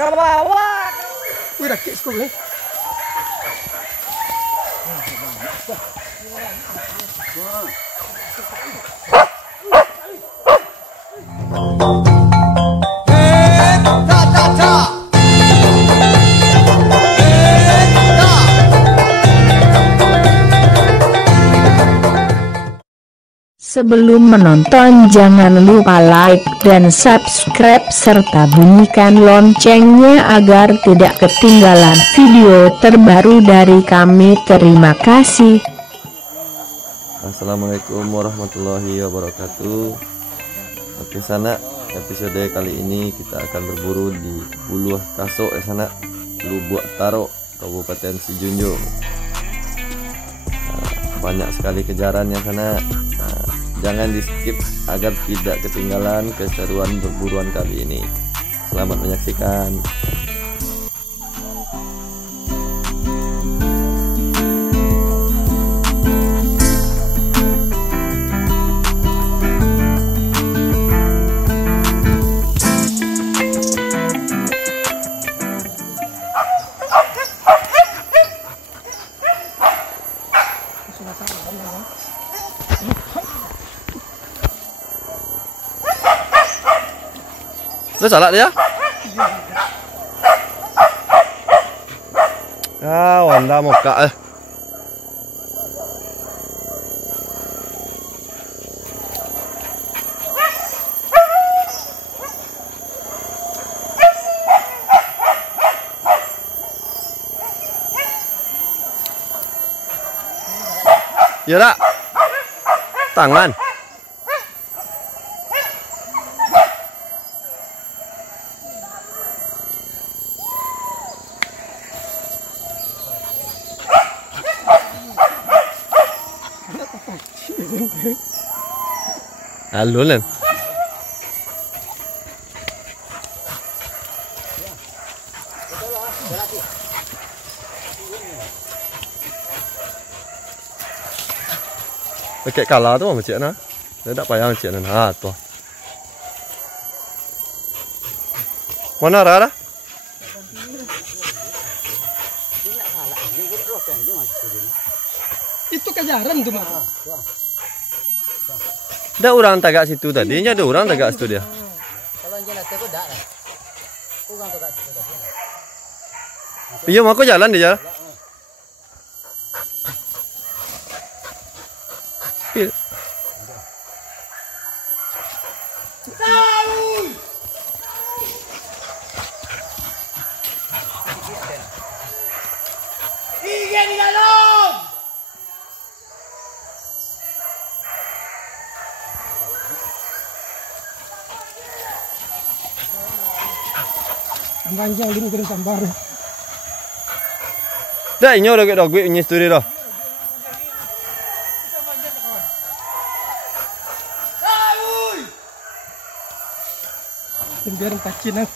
ke bawah. Wih, rakit skop ni. Sebelum menonton jangan lupa like dan subscribe serta bunyikan loncengnya agar tidak ketinggalan video terbaru dari kami. Terima kasih. Assalamualaikum warahmatullahi wabarakatuh. Oke sanak, episode kali ini kita akan berburu di Buluh Kasok ya sanak, Lubuk Taro, Kabupaten Sijunjung. Banyak sekali kejaran ya sanak. Jangan di skip agar tidak ketinggalan keseruan berburuan kali ini. Selamat menyaksikan. Lu salah dia? Ah, wanda muka eh. Ya dak. Tangan. Halo Len. Pakai kala tu macam mana? Dia tak payah macam mana. Ha tu. Mana Rara? Itu kejaran tu mah. Ada orang tagak situ tadi, ada orang tagak situ dia. Kalau jalan tu dah lah. Orang tagak situ tadi. Iya, mau jalan dia. Tiga di dalam. Panjang ini kena sambar. Dah inyo dah gue punya story dah. Biar pacin lah.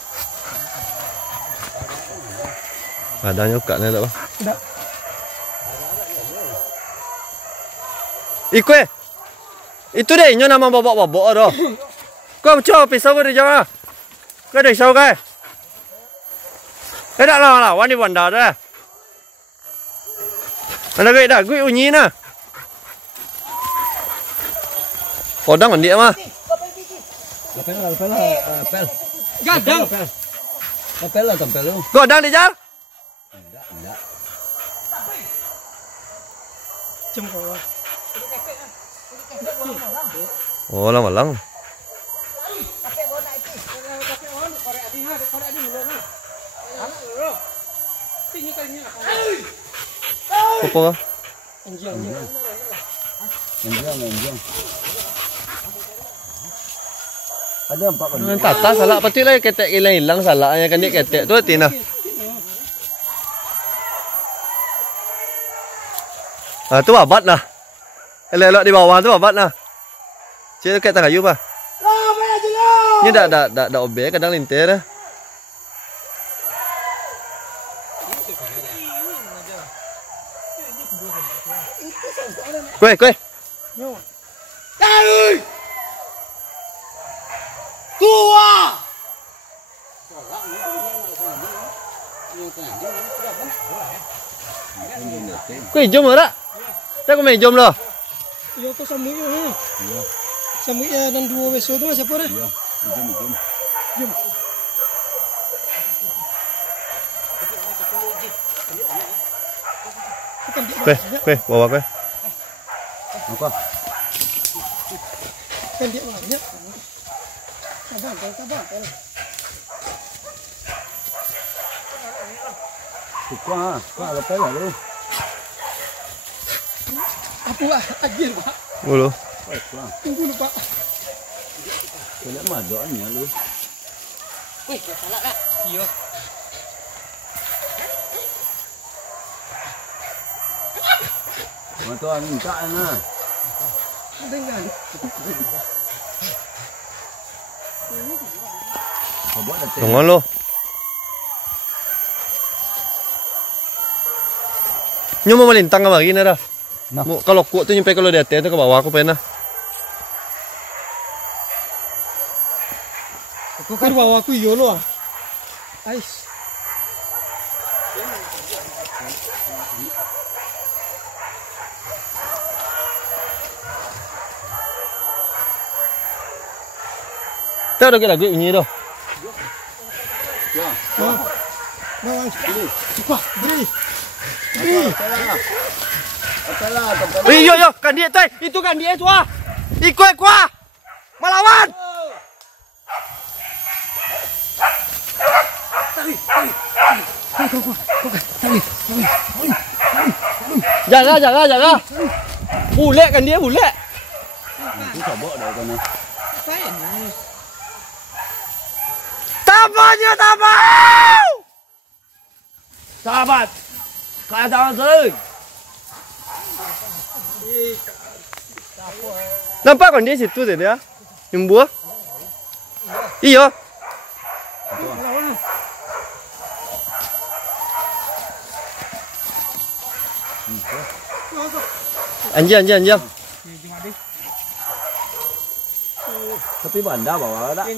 Adanya kat ni tak apa. Tidak. Ikut. Itu deh inyo nama babak-babak dah. Kau coba pisau dia jangan. Kau dah pisau kan? Dah lah, wani wanda dah. Mana gue dah, gue unyi na. Kodang mandi mah. Pel. Gadang. Pel. Kodang dijar. Enggak. Cemkol. Oh, lang. Apa? Anjing. Ada 4 kan. Tata salah pati lah ketek hilang salahnya kan dia ketek tu tina. Ah tu babat lah. Elok di bawah tu babat lah. Cik ketek kayu bah. Ni dak obek kadang lintir dah. Kue. Tahu. Tua. Kuy jom ora? Tak kau main jom lah. Yo to samui yo. Iya. Samui dan dua beso tu siapa dah? Iya. Jom. Kuy, bawa kuy. Apa? Kan dia banyak. Sabar. Kuah lepas lah lu. Apa ajil Pak? Mulu. Tunggu lu Pak. Kena madoknya lu. Wih, salah dah. Iya. Matuan minta nah. Dengan. Tunggu lo. Nyo mau melintang ke bagi nara. Kalau kuat tuh nyampe kalau di atas itu ke bawah aku pengen. Aku kan bawa aku yo lo. Ais. Tahu dah lagu ini dah. Bawang sekali. Cepat, beri. Yo, kan dia tay. Itu kan dia tua. Ikut kuah. Melawan. Jaga. Bule kan dia bule. Itu sabok dah kan. Tapanya tapu. Sahabat. Keadaan sering. Nampak kan dia situ tadi ya? Yang buah? Iya. Anjing. Tapi banda bawa dah.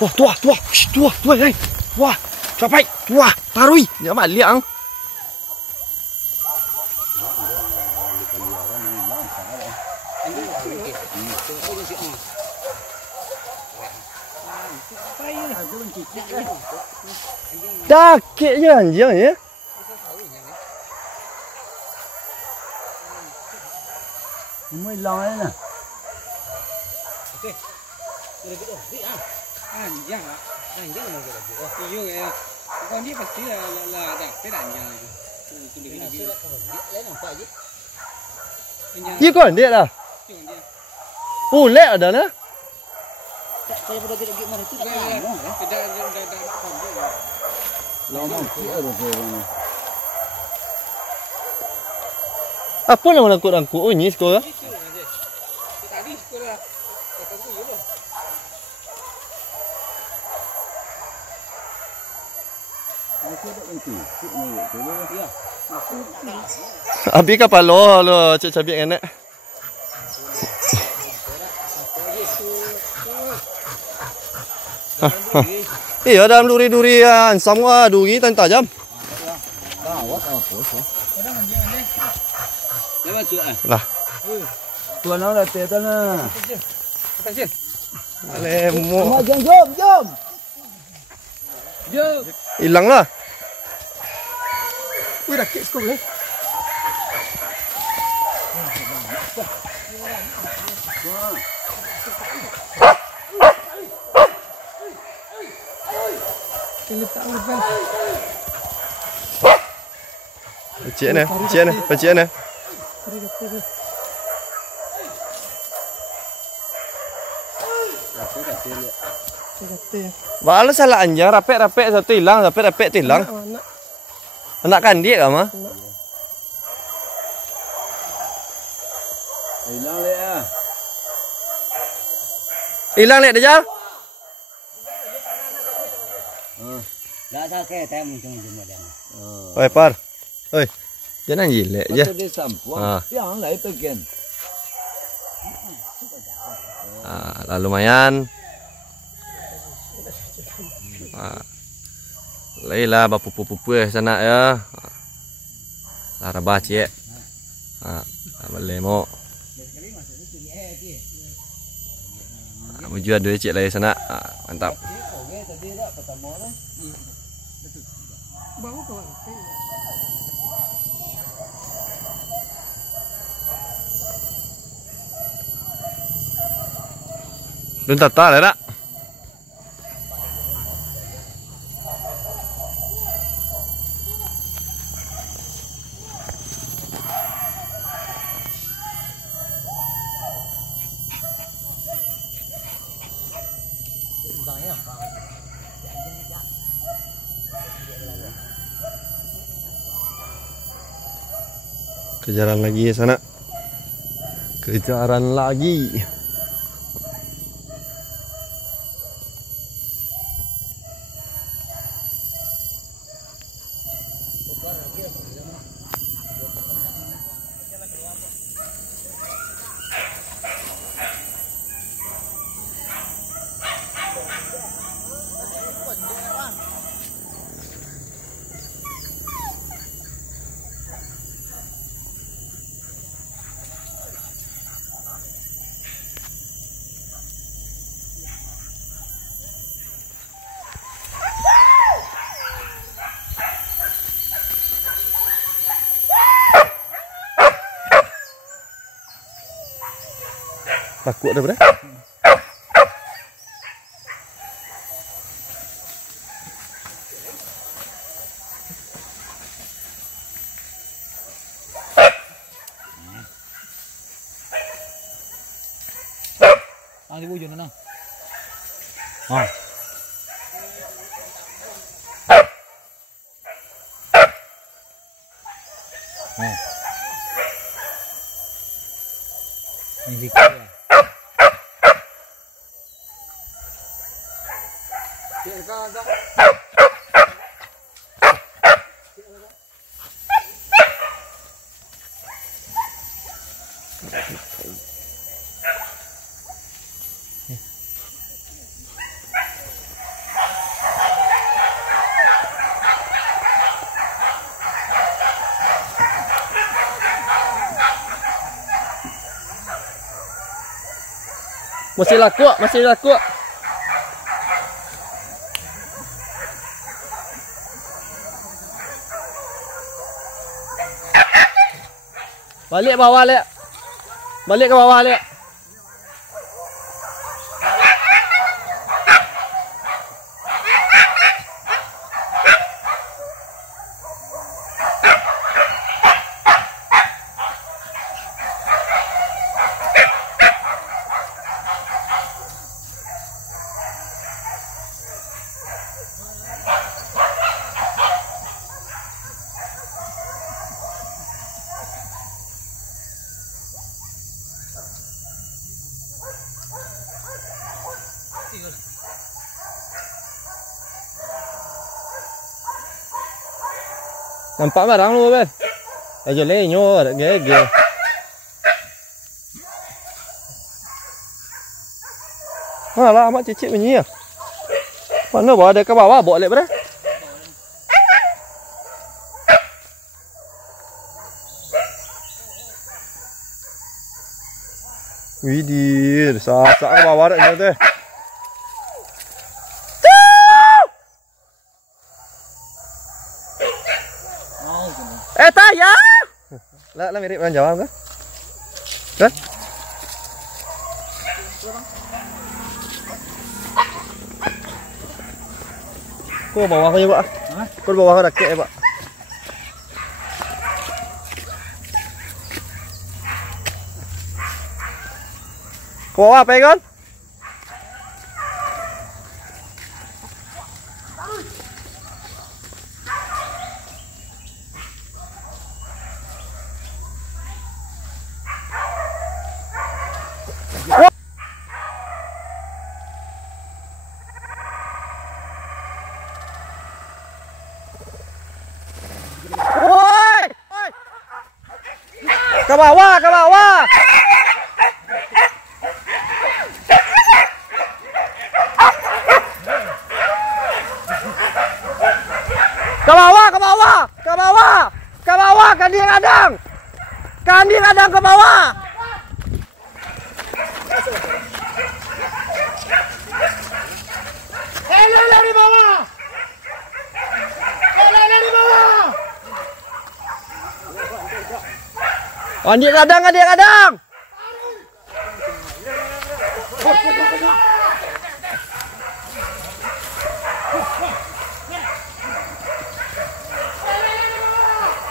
Wah, tua, guys. Wah, capai, tua, tarui. Dia mak liang. Dakik je anjing ya. Mới lo đấy nè. Anjing là cái gì? Con biết bác sĩ là đặt cái đàn nhà này. Ini kau dia dah. Lek ada na? Apa nama langkut-langkut? Oh, ini sekolah. Abi kapal lo cabiak kan nak? Iya dalam duri-durian semua duri tan tajam. Lah. Tuan nó là tiền tên à. Lemo. Jom. Hilang lah. Wih, rakit sekolah. Pecik ni. Balas salah anjing, rapek satu hilang, rapek hilang. Anak kandik ke mah? Hilang lek ah. Hilang lek dah jauh. Dah sakit tem muncung ada. Oi par. Oi. Jangan gilek je. Dia sampuan. Yang lain bagian. Lah lumayan. Lailah bapu-pupu sana ya. Larabah cik. Boleh mo. Muju ada cik lai sana. Mantap. Dun tata lah tak? Kejaran lagi ya sana. Kejaran lagi. Takut dah bre. Di bujur nang. Ini dia. Masih laku, masih laku. Balik bawah, Lek. Balik ke bawah, Lek. Nampak barang lu, Ben. Aja lenyo, ada gege. Alah, amat cicit bunyi ya. Mana bawa ada ke bawah, bawa lek bre. Widih, sasak ke bawah dak teh. Taya. Lah mirip orang Jawa kan? Kan? Kau bawa aja, Pak. Kau bawa rakit ya, Pak. Kau bawa apa ya, kan? Ke bawah, ke bawah. Ke bawah, ke bawah, ke bawah, ke bawah, Kandi Radang. Kandi Radang ke bawah. Lele di bawah. Lele di bawah. Kandi Radang, Kandi Radang.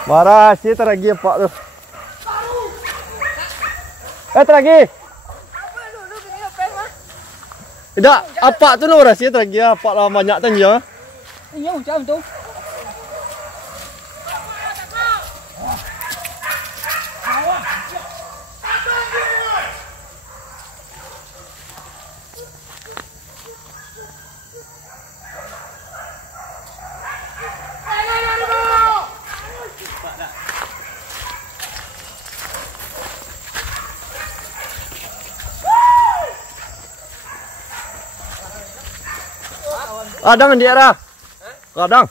Marah, sih teragi Pak tu. Teragi. Tidak, apa tu nu rahsia teragi apa lah banyak tanya. Iya, macam tu. Adang dia dah. Kadang.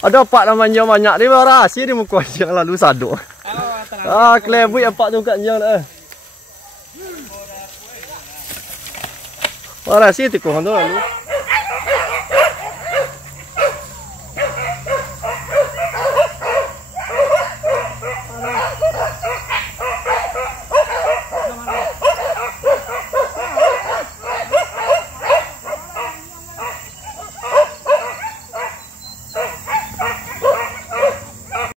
Ada pak namanya banyak dia rahsia di muka yang lalu saduk. Klebui apa tu kat yang dah. Rahsia tu kau tu lalu.